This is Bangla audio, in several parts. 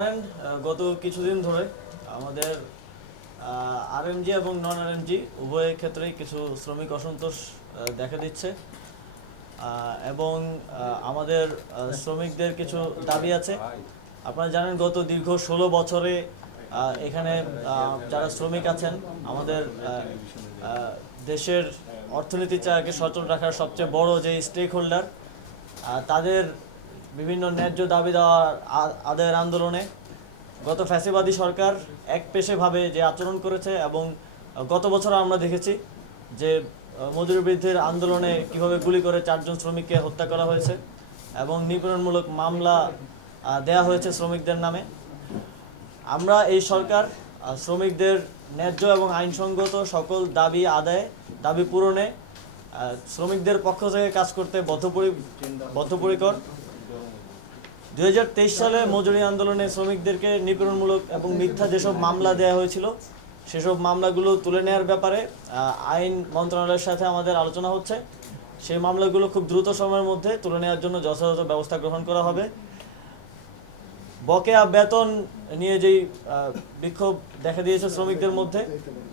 জানেন, গত কিছুদিন ধরে আমাদের আরএমজি এবং নন আরএমজি উভয় ক্ষেত্রেই কিছু শ্রমিক অসন্তোষ দেখা দিচ্ছে। এবং আমাদের শ্রমিকদের কিছু দাবি আছে। আপনারা জানেন গত দীর্ঘ ষোলো বছরে এখানে যারা শ্রমিক আছেন আমাদের দেশের অর্থনীতি চাকে সচল রাখার সবচেয়ে বড় যে স্টেক হোল্ডার তাদের বিভিন্ন ন্যায্য দাবি দেওয়ার আদায়ের আন্দোলনে গত ফ্যাসিবাদী সরকার এক পেশেভাবে যে আচরণ করেছে এবং গত বছর আমরা দেখেছি যে মজুরি বৃদ্ধির আন্দোলনে কীভাবে গুলি করে চারজন শ্রমিককে হত্যা করা হয়েছে এবং নিপীড়নমূলক মামলা দেয়া হয়েছে শ্রমিকদের নামে। আমরা এই সরকার শ্রমিকদের ন্যায্য এবং আইনসঙ্গত সকল দাবি আদায়, দাবি পূরণে শ্রমিকদের পক্ষ থেকে কাজ করতে বদ্ধপরি বদ্ধপরিকর। তেইশ সালে মজুরি আন্দোলনে শ্রমিকদেরকে নিপীড়নমূলক এবং মিথ্যা যেসব মামলা দেওয়া হয়েছিল, সেসব মামলাগুলো তুলে নেওয়ার ব্যাপারে আইন মন্ত্রণালয়ের সাথে আমাদের আলোচনা হচ্ছে। সেই মামলাগুলো খুব দ্রুত সময়ের মধ্যে তুলে নেওয়ার জন্য যথাযথ ব্যবস্থা গ্রহণ করা হবে। বকেয়া বেতন নিয়ে যেই বিক্ষোভ দেখা দিয়েছে শ্রমিকদের মধ্যে,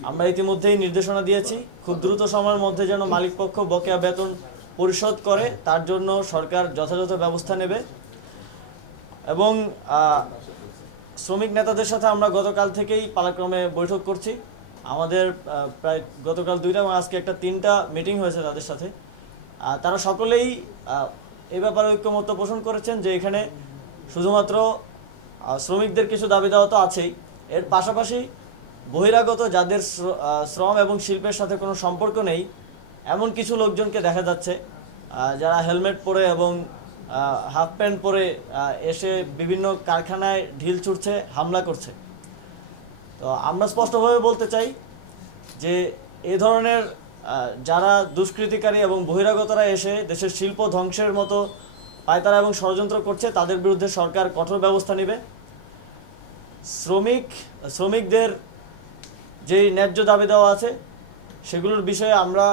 আমরা ইতিমধ্যেই নির্দেশনা দিয়েছি, খুব দ্রুত সময়ের মধ্যে যেন মালিকপক্ষ বকেয়া বেতন পরিশোধ করে, তার জন্য সরকার যথাযথ ব্যবস্থা নেবে। এবং শ্রমিক নেতাদের সাথে আমরা গতকাল থেকেই পালাক্রমে বৈঠক করছি। আমাদের প্রায় গতকাল দুইটা এবং আজকে একটা তিনটা মিটিং হয়েছে তাদের সাথে। তারা সকলেই এ ব্যাপারে ঐক্যমত্য পোষণ করেছেন যে এখানে শুধুমাত্র শ্রমিকদের কিছু দাবি দেওয়া তো আছেই। এর পাশাপাশি বহিরাগত যাদের শ্রম এবং শিল্পের সাথে কোনো সম্পর্ক নেই, এমন কিছু লোকজনকে দেখা যাচ্ছে যারা হেলমেট পরে এবং হাফ প্যান্ট পরে এসে বিভিন্ন কারখানায় ঢিল ছুটছে, হামলা করছে। তো আমরা স্পষ্টভাবে বলতে চাই যে এ ধরনের যারা দুষ্কৃতিকারী এবং বহিরাগতরা এসে দেশের শিল্প ধ্বংসের মতো পায়তারা এবং ষড়যন্ত্র করছে, তাদের বিরুদ্ধে সরকার কঠোর ব্যবস্থা নেবে। শ্রমিক, শ্রমিকদের যেই ন্যায্য দাবি দেওয়া আছে সেগুলোর বিষয়ে আমরা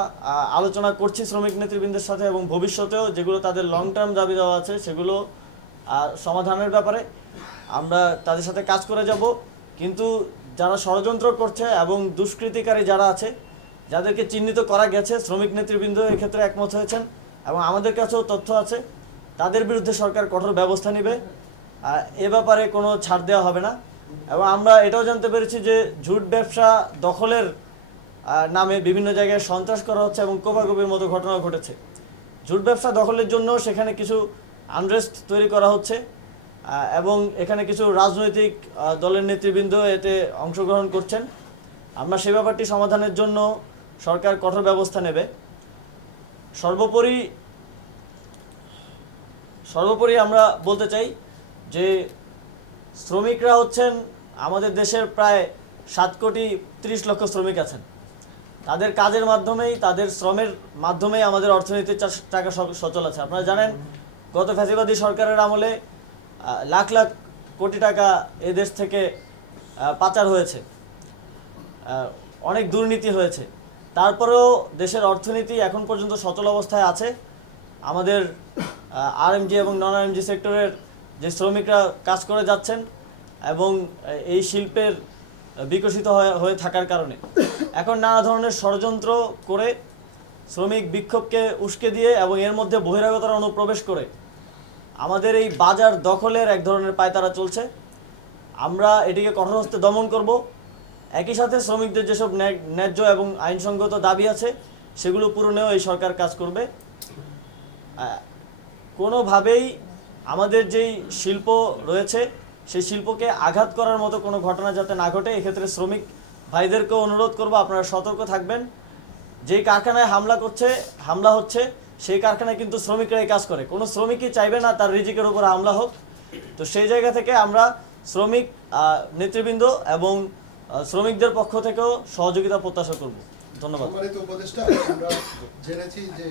আলোচনা করছি শ্রমিক নেতৃবৃন্দের সাথে এবং ভবিষ্যতেও যেগুলো তাদের লং টার্ম দাবি দেওয়া আছে সেগুলো সমাধানের ব্যাপারে আমরা তাদের সাথে কাজ করে যাব। কিন্তু যারা ষড়যন্ত্র করছে এবং দুষ্কৃতিকারী যারা আছে, যাদেরকে চিহ্নিত করা গেছে, শ্রমিক নেতৃবৃন্দ এক্ষেত্রে একমত হয়েছেন এবং আমাদের কাছেও তথ্য আছে, তাদের বিরুদ্ধে সরকার কঠোর ব্যবস্থা নেবে। এ ব্যাপারে কোনো ছাড় দেওয়া হবে না। এবং আমরা এটাও জানতে পেরেছি যে ঝুট ব্যবসা দখলের নামে বিভিন্ন জায়গায় সন্ত্রাস করা হচ্ছে এবং কোপাকুপির মতো ঘটনা ঘটেছে। জুট ব্যবসা দখলের জন্য সেখানে কিছু আনরেস্ট তৈরি করা হচ্ছে এবং এখানে কিছু রাজনৈতিক দলের নেতৃবৃন্দ এতে অংশগ্রহণ করছেন। আমরা সে ব্যাপারটি সমাধানের জন্য সরকার কঠোর ব্যবস্থা নেবে। সর্বোপরি সর্বোপরি আমরা বলতে চাই যে শ্রমিকরা হচ্ছেন আমাদের দেশের প্রায় সাত কোটি ত্রিশ লক্ষ শ্রমিক আছেন। তাদের কাজের মাধ্যমেই, তাদের শ্রমের মাধ্যমেই আমাদের অর্থনীতির টাকা সচল আছে। আপনারা জানেন, গত ফ্যাসিবাদী সরকারের আমলে লাখ লাখ কোটি টাকা এ দেশ থেকে পাচার হয়েছে। অনেক দুর্নীতি হয়েছে। তারপরেও দেশের অর্থনীতি এখন পর্যন্ত সচল অবস্থায় আছে। আমাদের আরএমজি এবং নন আরএমজি সেক্টরের যে শ্রমিকরা কাজ করে যাচ্ছেন এবং এই শিল্পের বিকশিত হয়ে- থাকার কারণে। এখন নানা ধরনের ষড়যন্ত্র করে শ্রমিক বিক্ষোভকে উস্কে দিয়ে এবং এর মধ্যে বহিরাগতরা অনুপ্রবেশ করে আমাদের এই বাজার দখলের এক ধরনের পায়তারা চলছে। আমরা এটিকে কঠোর হস্তে দমন করব। একই সাথে শ্রমিকদের যেসব ন্যায়- ন্যায্য এবং আইনসঙ্গত দাবি আছে, সেগুলো পূরণেও এই সরকার কাজ করবে। কোনোভাবেই আমাদের যেই শিল্প রয়েছে সেই শিল্পকে আঘাত করার মতো কোনো ঘটনা যাতে না ঘটে, এক্ষেত্রে শ্রমিক ভাইদেরকেও অনুরোধ করব, আপনারা সতর্ক থাকবেন। যেই কারখানায় হামলা করছে, হামলা হচ্ছে, সেই কারখানায় কিন্তু শ্রমিকরা এই কাজ করে। কোনো শ্রমিকই চাইবে না তার রিজিকের উপর হামলা হোক। তো সেই জায়গা থেকে আমরা শ্রমিক নেতৃবৃন্দ এবং শ্রমিকদের পক্ষ থেকেও সহযোগিতা প্রত্যাশা করব। ধন্যবাদ। জেনেছি যে